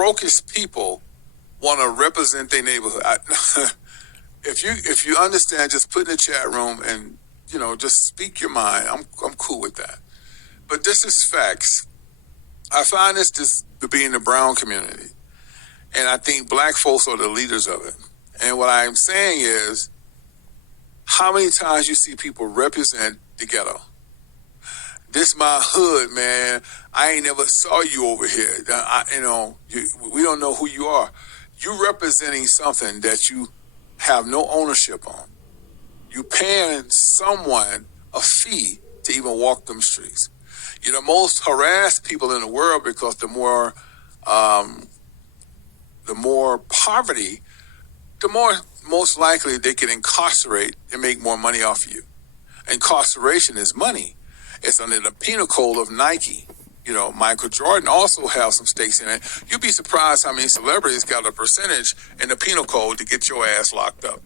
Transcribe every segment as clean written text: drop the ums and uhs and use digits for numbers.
brokest people want to represent their neighborhood. If you understand, just put in the chat room and just speak your mind. I'm cool with that. But this is facts. I find this to be in the brown community, and I think black folks are the leaders of it. And what I'm saying is, how many times you see people represent the ghetto? This my hood, man. I ain't never saw you over here. We don't know who you are. You representing something that you have no ownership on. You paying someone a fee to even walk them streets. You're the most harassed people in the world because the more poverty, the more most likely they can incarcerate and make more money off of you. Incarceration is money. It's under the penal code of Nike. Michael Jordan also has some stakes in it. You'd be surprised how many celebrities got a percentage in the penal code to get your ass locked up.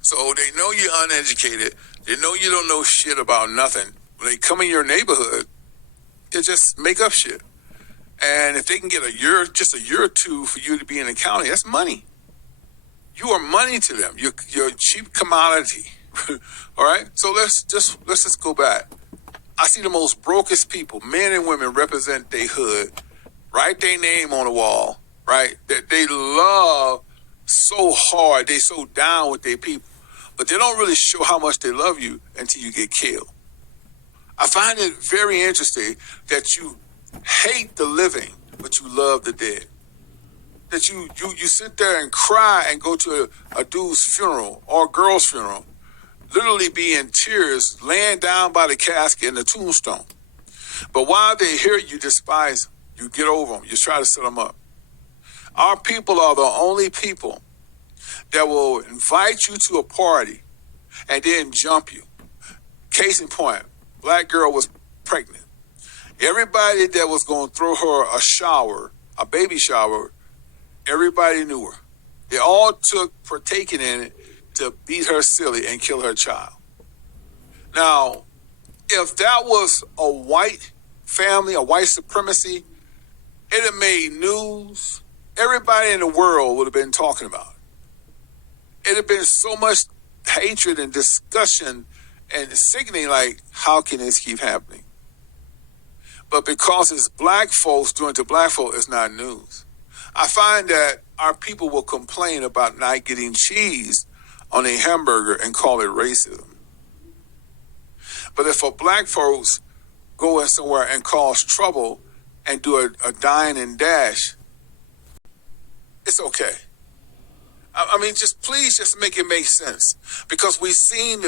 So they know you're uneducated. They know you don't know shit about nothing. When they come in your neighborhood, they just make up shit. And if they can get just a year or two for you to be in the county, that's money. You are money to them. You're a cheap commodity. All right? So let's just go back. I see the most brokest people, men and women, represent their hood, write their name on the wall, right? That they love so hard, they so down with their people. But they don't really show how much they love you until you get killed. I find it very interesting that you hate the living, but you love the dead. That you sit there and cry and go to a dude's funeral or a girl's funeral, literally be in tears, laying down by the casket and the tombstone. But while they hear you despise them, you get over them. You try to set them up. Our people are the only people that will invite you to a party and then jump you. Case in point, black girl was pregnant. Everybody that was going to throw her a shower, a baby shower, everybody knew her. They all took partaking in it to beat her silly and kill her child. Now, if that was a white family, a white supremacy, it had made news. Everybody in the world would have been talking about it. It had been so much hatred and discussion and sickening, like, how can this keep happening? But because it's black folks doing to black folks, it's not news. I find that our people will complain about not getting cheese on a hamburger and call it racism. But if a black folks go in somewhere and cause trouble and do a dine and dash, it's okay. I mean, please make it make sense. Because we've seen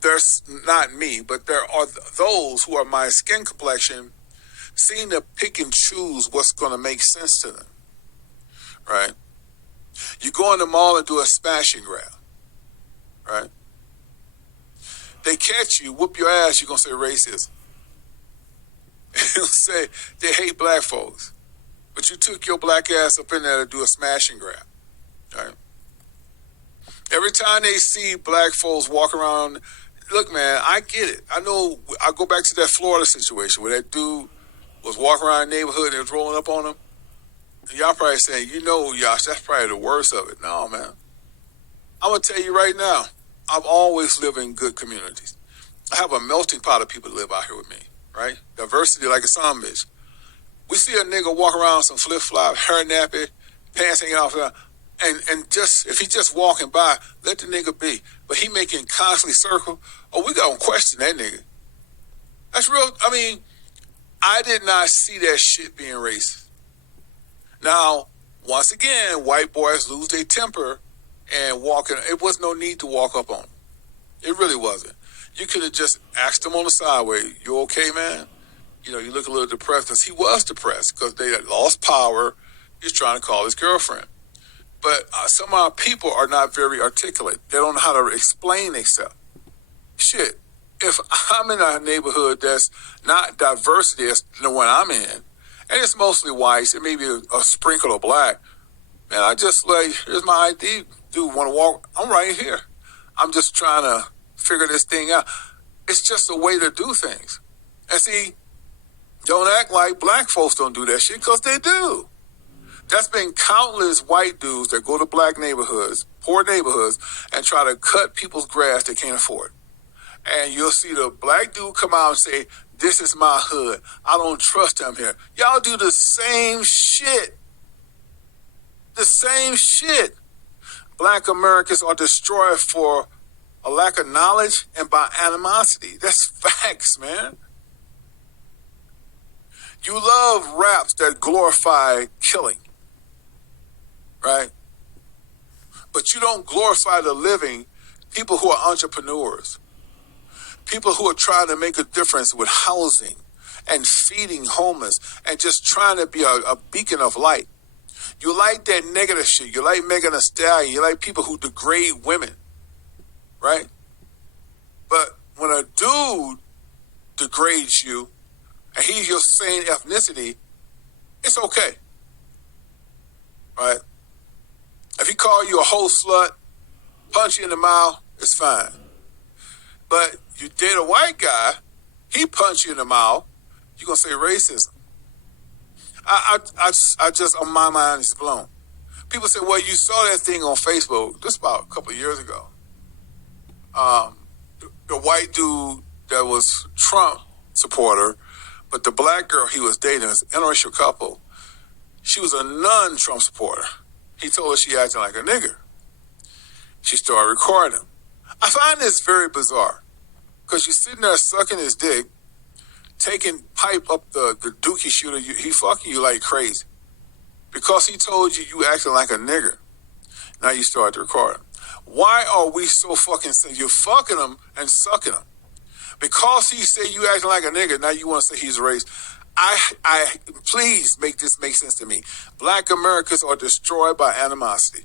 there's not me, but there are those who are my skin complexion seem to pick and choose what's going to make sense to them, right? You go in the mall and do a smash and grab, right? They catch you, whoop your ass, you're going to say racism. You'll say they hate black folks. But you took your black ass up in there to do a smash and grab, right? Every time they see black folks walk around, look, man, I get it. I know, I go back to that Florida situation where that dude was walking around the neighborhood and it was rolling up on him. And y'all probably saying, Yash, that's probably the worst of it. No, man. I'm going to tell you right now, I've always lived in good communities. I have a melting pot of people that live out here with me, right? Diversity like a son bitch. We see a nigga walk around some flip-flop, hair nappy, pants hanging off, and just, if he's just walking by, let the nigga be. But he making constantly circle. Oh, we gonna question that nigga. That's real. I mean, I did not see that shit being racist. Now, once again, white boys lose their temper and walking. It was no need to walk up on them. It really wasn't. You could have just asked him on the sideway, you okay, man? You look a little depressed, because he was depressed because they had lost power. He was trying to call his girlfriend. But some of our people are not very articulate. They don't know how to explain themselves. Shit, if I'm in a neighborhood that's not diversity as the one I'm in, and it's mostly whites, it may be a sprinkle of black, man, I just here's my ID. Dude, want to walk? I'm right here. I'm just trying to figure this thing out. It's just a way to do things. And see, Don't act like black folks don't do that shit, because they do. That's been countless white dudes that go to black neighborhoods, poor neighborhoods, and try to cut people's grass they can't afford. And you'll see the black dude come out and say, this is my hood. I don't trust them here. Y'all do the same shit. The same shit. Black Americans are destroyed for a lack of knowledge and by animosity. That's facts, man. You love raps that glorify killing, right? But you don't glorify the living, people who are entrepreneurs, people who are trying to make a difference with housing and feeding homeless and just trying to be a beacon of light. You like that negative shit. You like Megan Thee Stallion. You like people who degrade women, right? But when a dude degrades you and he's your same ethnicity, it's okay, right? If he call you a whole slut, punch you in the mouth, it's fine. But you date a white guy, he punch you in the mouth, you're going to say racism. I just, on my mind, is blown. People say, well, you saw that thing on Facebook, just about a couple of years ago. The white dude that was Trump supporter, but the black girl he was dating was an interracial couple. She was a non-Trump supporter. He told her she acted like a nigger. She started recording him. I find this very bizarre, because you're sitting there sucking his dick, taking pipe up the dookie shooter, he fucking you like crazy. Because he told you you acting like a nigger, now you start to record him. Why are we so fucking sick? You're fucking him and sucking him. Because he said you acting like a nigger, now you want to say he's a race. I please make this make sense to me. Black Americans are destroyed by animosity.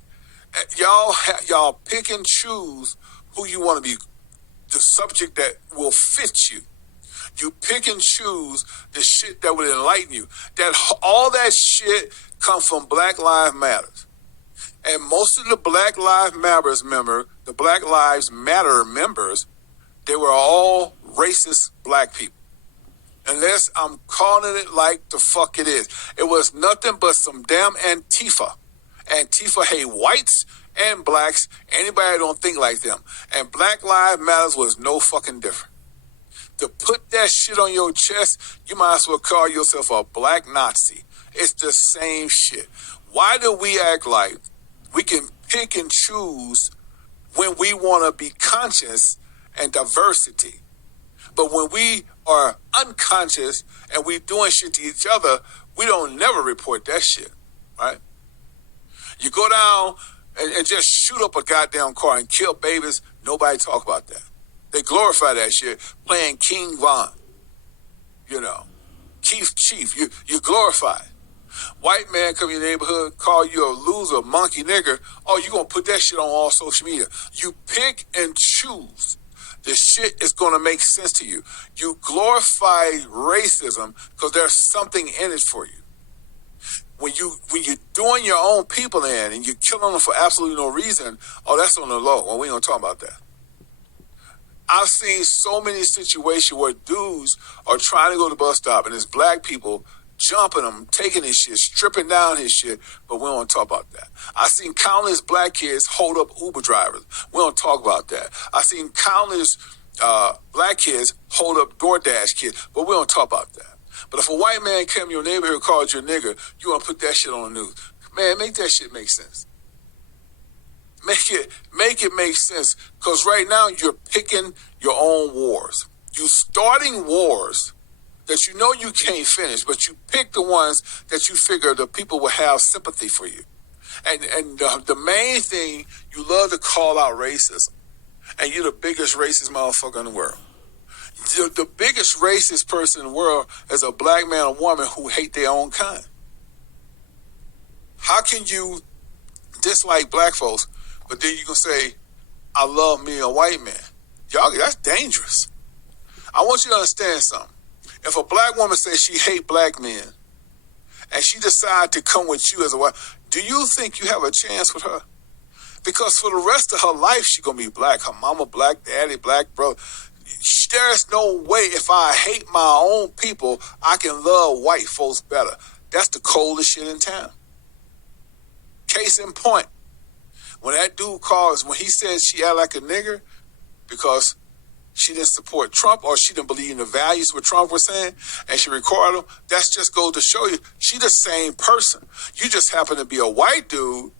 Y'all pick and choose who you want to be, the subject that will fit you. You pick and choose the shit that would enlighten you. That all that shit come from Black Lives Matters. And most of the Black Lives Matters the Black Lives Matter members, they were all racist black people. Unless I'm calling it like the fuck it is. It was nothing but some damn Antifa. Antifa hate whites and blacks, anybody that don't think like them. And Black Lives Matters was no fucking different. To put that shit on your chest, you might as well call yourself a black Nazi. It's the same shit. Why do we act like we can pick and choose when we want to be conscious and diversity? But when we are unconscious and we doing shit to each other, we don't never report that shit, right? You go down and just shoot up a goddamn car and kill babies, nobody talk about that. They glorify that shit, playing King Von, Chief, you glorify it. White man come in your neighborhood, call you a loser, monkey, nigger. Oh, you gonna put that shit on all social media. You pick and choose. The shit is gonna make sense to you. You glorify racism because there's something in it for you. When you're doing your own people in and you're killing them for absolutely no reason, oh, that's on the low. Well, we ain't gonna talk about that. I've seen so many situations where dudes are trying to go to the bus stop and there's black people jumping him, taking his shit, stripping down his shit, but we don't talk about that. I've seen countless black kids hold up Uber drivers. We don't talk about that. I've seen countless black kids hold up DoorDash kids, but we don't talk about that. But if a white man came in your neighborhood and called you a nigger, you want to put that shit on the news. Man, make that shit make sense. Make it make sense. Because right now you're picking your own wars. You're starting wars that you know you can't finish, but you pick the ones that you figure the people will have sympathy for you. And the main thing, you love to call out racism. And you're the biggest racist motherfucker in the world. The biggest racist person in the world is a black man or woman who hate their own kind. How can you dislike black folks, but then you can say, I love me a white man? Y'all, that's dangerous. I want you to understand something. If a black woman says she hate black men and she decide to come with you as a white, do you think you have a chance with her? Because for the rest of her life, she's going to be black. Her mama black, daddy black, brother. There's no way if I hate my own people, I can love white folks better. That's the coldest shit in town. Case in point, when that dude when he said she act like a nigger because she didn't support Trump or she didn't believe in the values what Trump was saying, and she recorded him, that's just goes to show you she the same person. You just happen to be a white dude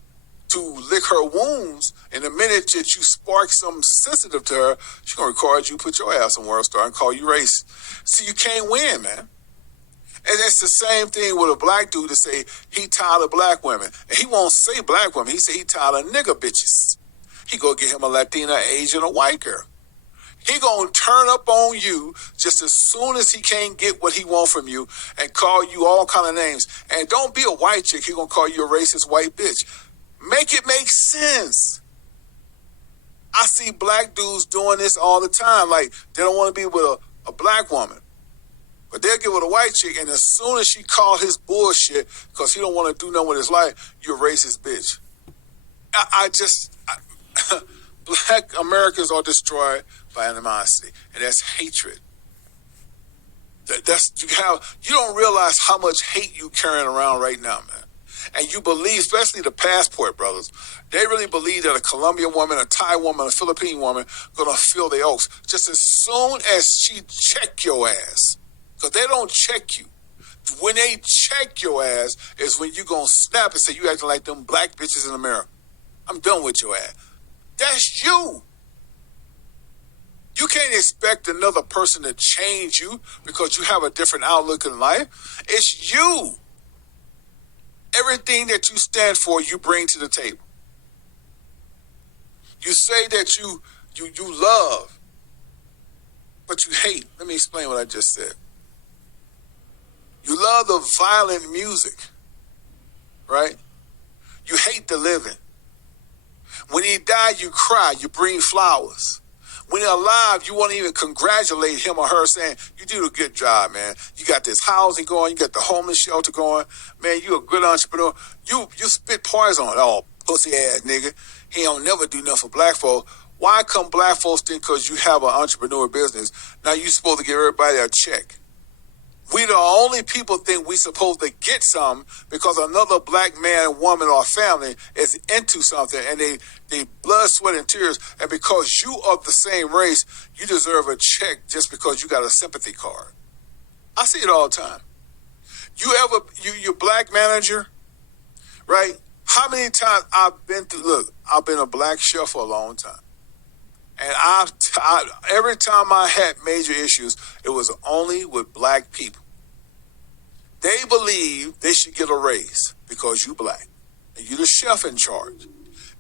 to lick her wounds, and the minute that you spark something sensitive to her, she's going to record you, put your ass on World Star, and call you racist. See, you can't win, man. And it's the same thing with a black dude to say he tired of black women. And he won't say black women. He say he tired of nigger bitches. He go get him a Latina, Asian, or white girl. He gonna turn up on you just as soon as he can't get what he want from you and call you all kind of names. And don't be a white chick. He gonna call you a racist white bitch. Make it make sense. I see black dudes doing this all the time. Like, they don't want to be with a black woman, but they'll get with a white chick, and as soon as she called his bullshit because he don't want to do nothing with his life, you're a racist bitch. Black Americans are destroyed by animosity, and that's hatred. You don't realize how much hate you carrying around right now, man. And you believe, especially the passport brothers, they really believe that a Colombian woman, a Thai woman, a Philippine woman gonna fill their oaks just as soon as she check your ass. Because they don't check you. When they check your ass is when you gonna snap and say you acting like them black bitches in the mirror. I'm done with your ass. That's you. You can't expect another person to change you because you have a different outlook in life. It's you. Everything that you stand for, you bring to the table. You say that you love, but you hate. Let me explain what I just said. You love the violent music, right? You hate the living. When he died, you cry, you bring flowers. When you're alive, you won't even congratulate him or her saying, you did a good job, man. You got this housing going, you got the homeless shelter going. Man, you a good entrepreneur. You spit poison on it. Oh, pussy ass nigga. He don't never do nothing for black folks. Why come black folks think because you have an entrepreneur business, now you supposed to give everybody a check? We the only people think we supposed to get something because another black man, woman, or family is into something and they blood, sweat, and tears. And because you are the same race, you deserve a check just because you got a sympathy card. I see it all the time. You black manager, right? How many times I've been a black chef for a long time. And every time I had major issues, it was only with black people. They believe they should get a raise because you black. And you the chef in charge.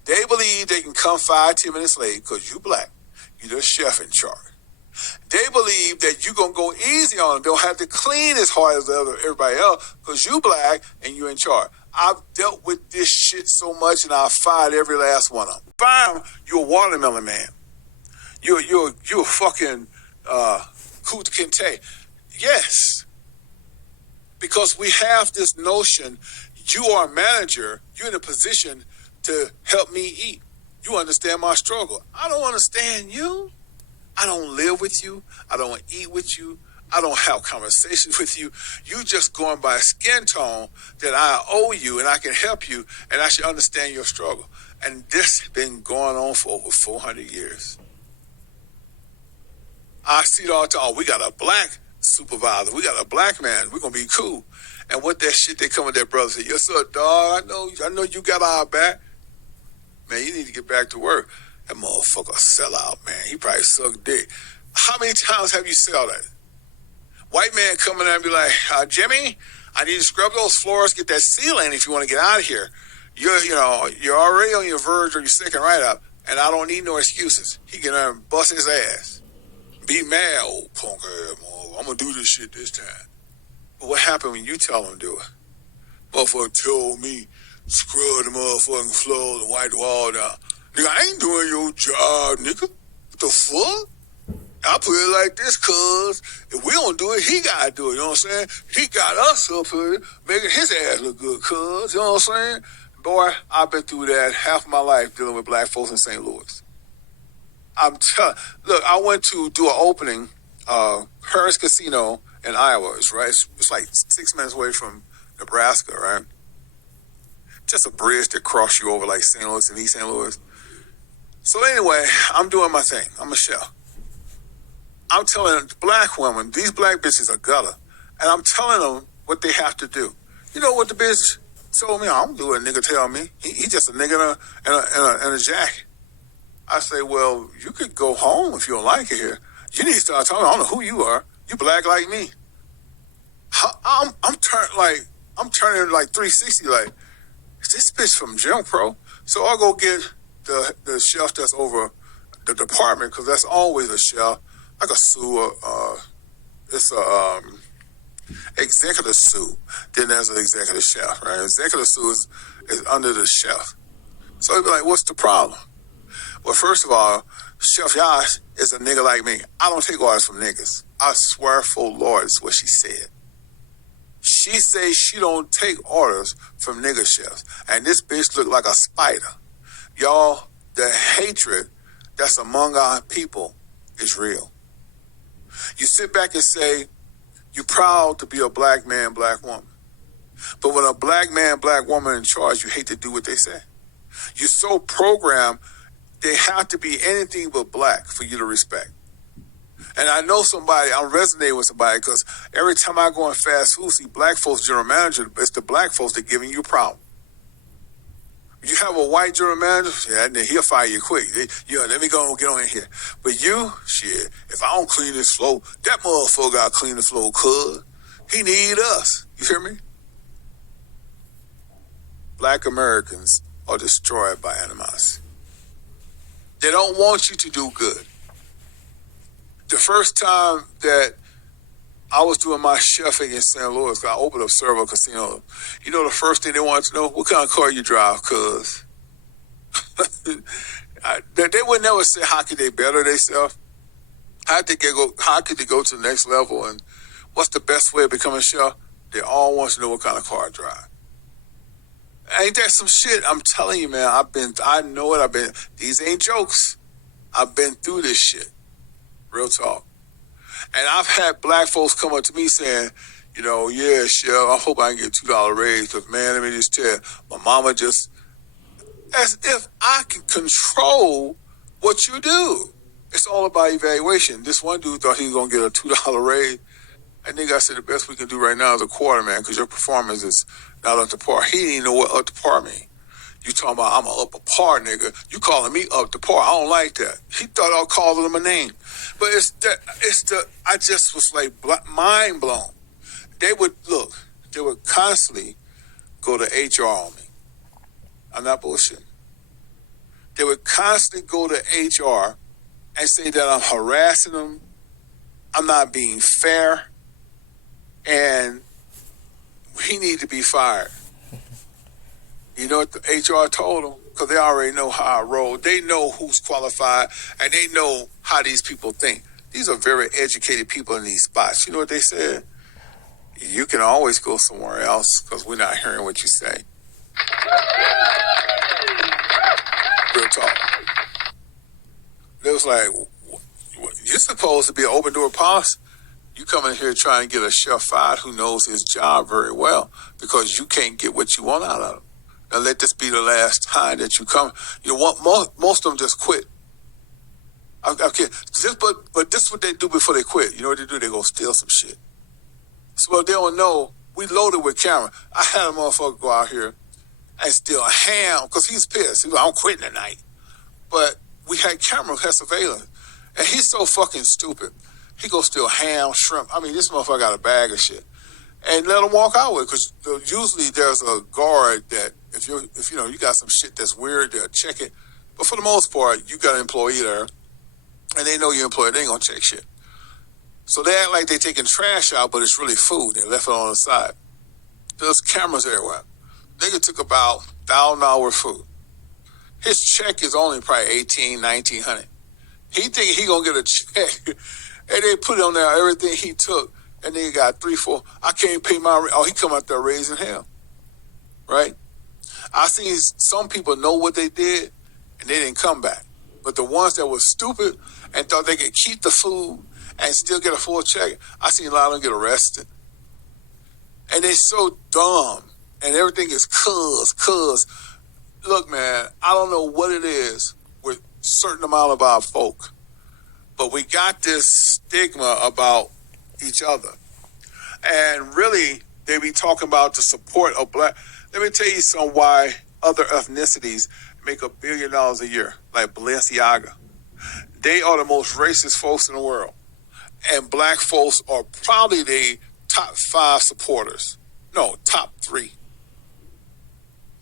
They believe they can come 5-10 minutes late because you black. You the chef in charge. They believe that you going to go easy on them. They don't have to clean as hard as everybody else because you black and you in charge. I've dealt with this shit so much and I've fired every last one of them. Fine, you're a watermelon man. You're a fucking Kuta Kinte. Yes. Because we have this notion, you are a manager, you're in a position to help me eat. You understand my struggle. I don't understand you. I don't live with you. I don't eat with you. I don't have conversations with you. You just going by skin tone that I owe you and I can help you and I should understand your struggle. And this has been going on for over 400 years. I see it all the time. Oh, we got a black supervisor. We got a black man. We're going to be cool. And what that shit, they come with their brother and say, yes, sir, dog, I know you got our back. Man, you need to get back to work. That motherfucker sell out, man. He probably suck dick. How many times have you sell that? White man coming in and be like, Jimmy, I need to scrub those floors, get that ceiling if you want to get out of here. You're already on your verge or your second right up, and I don't need no excuses. He get there and bust his ass. Be mad, old punk ass motherfucker. I'm going to do this shit this time. But what happened when you tell him to do it? Motherfucker told me, scrub the motherfucking floors and wipe the wall down. Nigga, I ain't doing your job, nigga. What the fuck? I put it like this, cuz if we don't do it, he gotta do it, you know what I'm saying? He got us up here making his ass look good, cuz, you know what I'm saying? Boy, I've been through that half my life dealing with black folks in St. Louis. Look, I went to do an opening, Harris Casino in Iowa. It's like 6 minutes away from Nebraska, right? Just a bridge that cross you over like St. Louis and East St. Louis. So anyway, I'm doing my thing. I'm a chef. I'm telling black women, these black bitches are gutter. And I'm telling them what they have to do. You know what the bitch told me? I don't do what a nigga tell me. He just a nigga in a jacket. I say, well, you could go home if you don't like it here. You need to start talking. I don't know who you are. You black like me. I'm turning like 360. Like, is this bitch from Jim Pro? So I go get the chef that's over the department, because that's always a chef, like a sous. It's a executive sous. Then there's an executive chef, right? Executive sous is under the chef. So he'd be like, what's the problem? Well, first of all, Chef Yash is a nigga like me. I don't take orders from niggas. I swear for Lord, is what she said. She says she don't take orders from nigga chefs. And this bitch look like a spider. Y'all, the hatred that's among our people is real. You sit back and say, you're proud to be a black man, black woman. But when a black man, black woman in charge, you hate to do what they say. You're so programmed, they have to be anything but black for you to respect. And I know somebody, I'm resonating with somebody, because every time I go in fast food, see black folks general manager, it's the black folks that giving you a problem. You have a white general manager, yeah, he'll fire you quick. Let me go and get on in here. But you, shit, if I don't clean this floor, that motherfucker got to clean the floor, cuz. He need us. You hear me? Black Americans are destroyed by animosity. They don't want you to do good. The first time that I was doing my chefing in St. Louis, I opened up Servo Casino. You know the first thing they wanted to know? What kind of car you drive, cuz? They would never say how could they better themselves. How could they go to the next level, and what's the best way of becoming a chef? They all want to know what kind of car I drive. Ain't that some shit? I'm telling you, man, I know it. These ain't jokes. I've been through this shit. Real talk. And I've had black folks come up to me saying, yeah, chef, I hope I can get $2 raise, because, man, let me just tell you, my mama just, as if I can control what you do. It's all about evaluation. This one dude thought he was going to get a $2 raise. I think I said the best we can do right now is a quarter, man, because your performance is not up to par. He didn't even know what up to par mean. You talking about I'm a up to par, nigga. You calling me up to par. I don't like that. He thought I was calling him a name. But I just was like mind blown. They would constantly go to HR on me. I'm not bullshitting. They would constantly go to HR and say that I'm harassing them, I'm not being fair, and he need to be fired. You know what the HR told them? Because they already know how I roll. They know who's qualified, and they know how these people think. These are very educated people in these spots. You know what they said? You can always go somewhere else, because we're not hearing what you say. Real talk. It was like, you're supposed to be an open door policy. You come in here trying to get a chef fired who knows his job very well, because you can't get what you want out of him. Now let this be the last time that you come. Most of them just quit. Okay, but this is what they do before they quit. You know what they do? They go steal some shit. So they don't know. We loaded with camera. I had a motherfucker go out here and steal a ham, because he's pissed. He's like, I'm quitting tonight. But we had cameras, had surveillance. And he's so fucking stupid. He go steal ham, shrimp. I mean, this motherfucker got a bag of shit. And let him walk out with it, because usually there's a guard that if you got some shit that's weird, they'll check it. But for the most part, you got an employee there, and they know your employee, they ain't gonna check shit. So they act like they taking trash out, but it's really food. They left it on the side. There's cameras everywhere. Nigga took about $1,000 worth of food. His check is only probably $1,800, $1,900. He think he gonna get a check, and they put on there everything he took, and they got 3, 4. I can't pay my rent. Oh, he come out there raising hell, right? I seen some people know what they did, and they didn't come back. But the ones that were stupid and thought they could keep the food and still get a full check, I seen a lot of them get arrested. And they're so dumb. And everything is cuz. Look, man, I don't know what it is with certain amount of our folk, but we got this stigma about each other. And really, they be talking about the support of black. Let me tell you some why other ethnicities make $1 billion a year, like Balenciaga. They are the most racist folks in the world. And black folks are probably the top 5 supporters. No, top 3.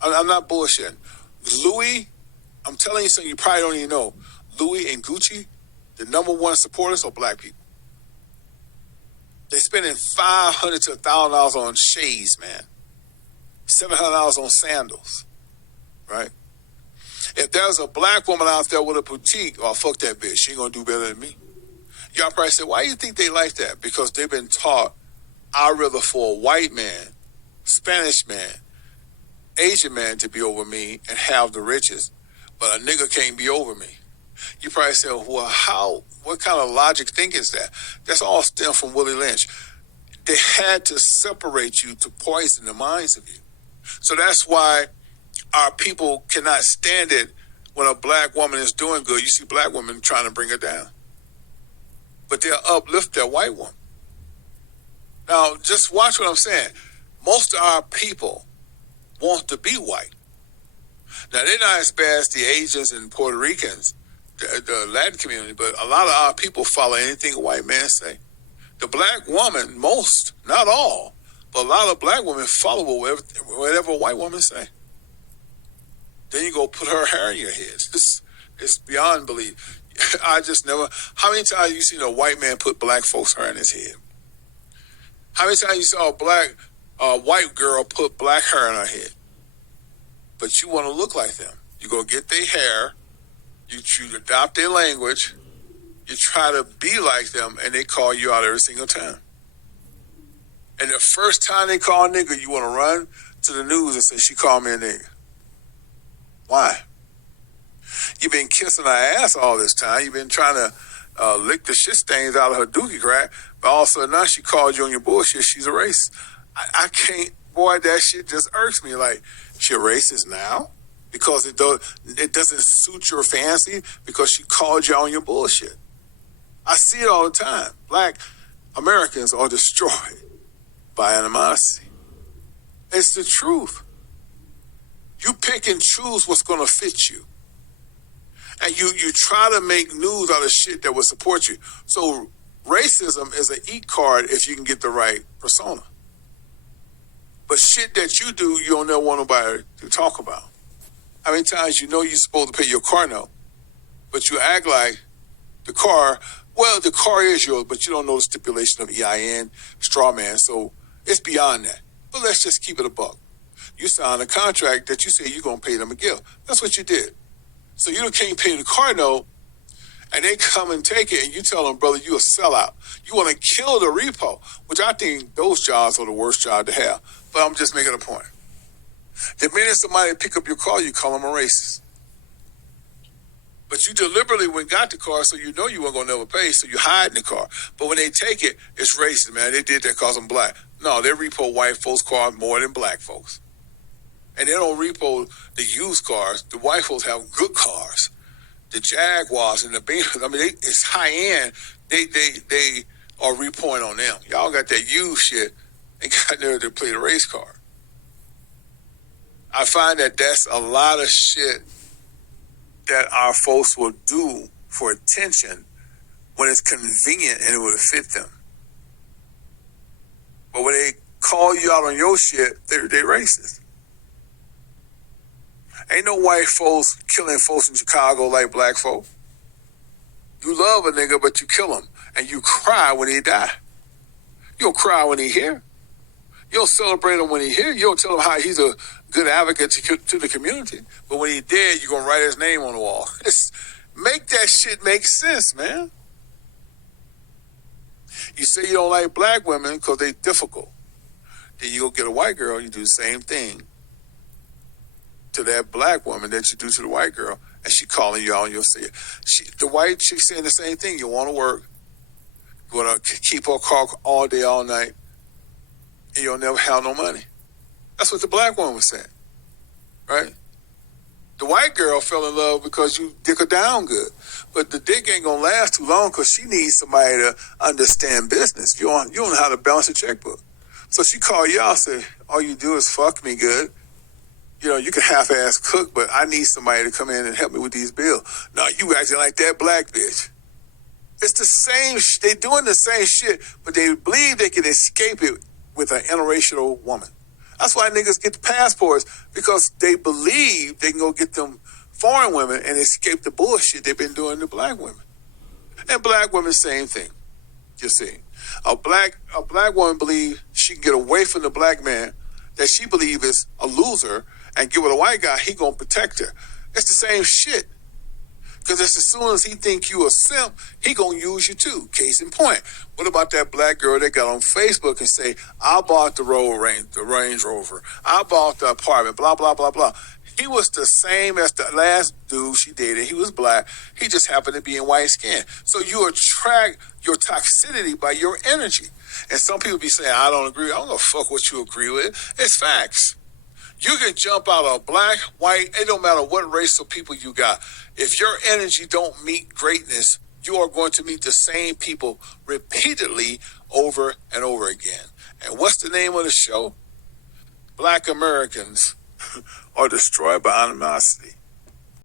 I'm not bullshitting. Louis, I'm telling you something you probably don't even know. Louis and Gucci, the number 1 supporters are black people. They're spending $500 to $1,000 on shades, man. $700 on sandals, right? If there's a black woman out there with a boutique, oh, fuck that bitch. She ain't gonna do better than me. Y'all probably say, why do you think they like that? Because they've been taught, I'd rather for a white man, Spanish man, Asian man to be over me and have the riches, but a nigga can't be over me. You probably say, well, what kind of logic thinking is that? That's all stemmed from Willie Lynch. They had to separate you to poison the minds of you. So that's why our people cannot stand it when a black woman is doing good. You see black women trying to bring her down. But they'll uplift that white woman. Now, just watch what I'm saying. Most of our people want to be white. Now, they're not as bad as the Asians and Puerto Ricans, the Latin community, but a lot of our people follow anything a white man say. The black woman, most, not all, but a lot of black women follow whatever a white woman say. Then you go put her hair in your head. It's beyond belief. I just never. How many times you seen a white man put black folks' hair in his head? How many times you saw a white girl put black hair in her head? But you want to look like them. You go get their hair. You adopt their language. You try to be like them, and they call you out every single time. And the first time they call a nigga, you want to run to the news and say, she called me a nigga. Why? You've been kissing her ass all this time. You've been trying to lick the shit stains out of her dookie crack. But all of a sudden now she called you on your bullshit. She's a racist. I can't, boy, that shit just irks me. Like, she a racist now? Because it doesn't suit your fancy? Because she called you on your bullshit. I see it all the time. Black Americans are destroyed by animosity. It's the truth. You pick and choose what's going to fit you. And you try to make news out of shit that will support you. So racism is an E card if you can get the right persona. But shit that you do, you don't never want nobody to talk about. How many times you know you're supposed to pay your car note, but you act like the car is yours, but you don't know the stipulation of EIN, straw man, so it's beyond that. But let's just keep it a buck. You signed a contract that you say you're going to pay them a gift. That's what you did. So you can't pay the car note, and they come and take it, and you tell them, brother, you a sellout. You want to kill the repo, which I think those jobs are the worst job to have. But I'm just making a point. The minute somebody pick up your car, you call them a racist. But you deliberately went got the car, so you know you weren't going to never pay, so you hide in the car. But when they take it, it's racist, man. They did that because I'm black. No, they repo white folks' cars more than black folks. And they don't repo the used cars. The white folks have good cars. The Jaguars and the Beamers, I mean, it's high end. They are repoing on them. Y'all got that used shit and got there to play the race car. I find that that's a lot of shit that our folks will do for attention when it's convenient and it would fit them. But when they call you out on your shit, they're racist. Ain't no white folks killing folks in Chicago like black folk. You love a nigga, but you kill him. And you cry when he die. You don't cry when he here. You don't celebrate him when he here. You don't tell him how he's a good advocate to the community. But when he dead, you're going to write his name on the wall. Make that shit make sense, man. You say you don't like black women because they difficult. Then you go get a white girl, you do the same thing to that black woman that you do to the white girl, and she calling you out and you'll see it. The white chick saying the same thing. You want to work, you want to keep her car all day, all night, and you'll never have no money. That's what the black woman was saying, right? The white girl fell in love because you dick her down good. But the dick ain't going to last too long because she needs somebody to understand business. You don't know how to balance a checkbook. So she called y'all and said, all you do is fuck me good. You know, you can half-ass cook, but I need somebody to come in and help me with these bills. No, you acting like that black bitch. It's the same, they doing the same shit, but they believe they can escape it with an interracial woman. That's why niggas get the passports, because they believe they can go get them foreign women and escape the bullshit they've been doing to black women. And black women, same thing. You see, a black woman believe she can get away from the black man that she believe is a loser and get with a white guy, he gonna protect her. It's the same shit. Because as soon as he think you a simp, he gonna use you too. Case in point. What about that black girl that got on Facebook and say, I bought the Range Rover. I bought the apartment, blah, blah, blah, blah. He was the same as the last dude she dated. He was black. He just happened to be in white skin. So you attract your toxicity by your energy. And some people be saying, I don't agree. I don't know fuck what you agree with. It's facts. You can jump out of black, white, it don't matter what race of people you got. If your energy don't meet greatness, you are going to meet the same people repeatedly over and over again. And what's the name of the show? Black Americans are destroyed by animosity.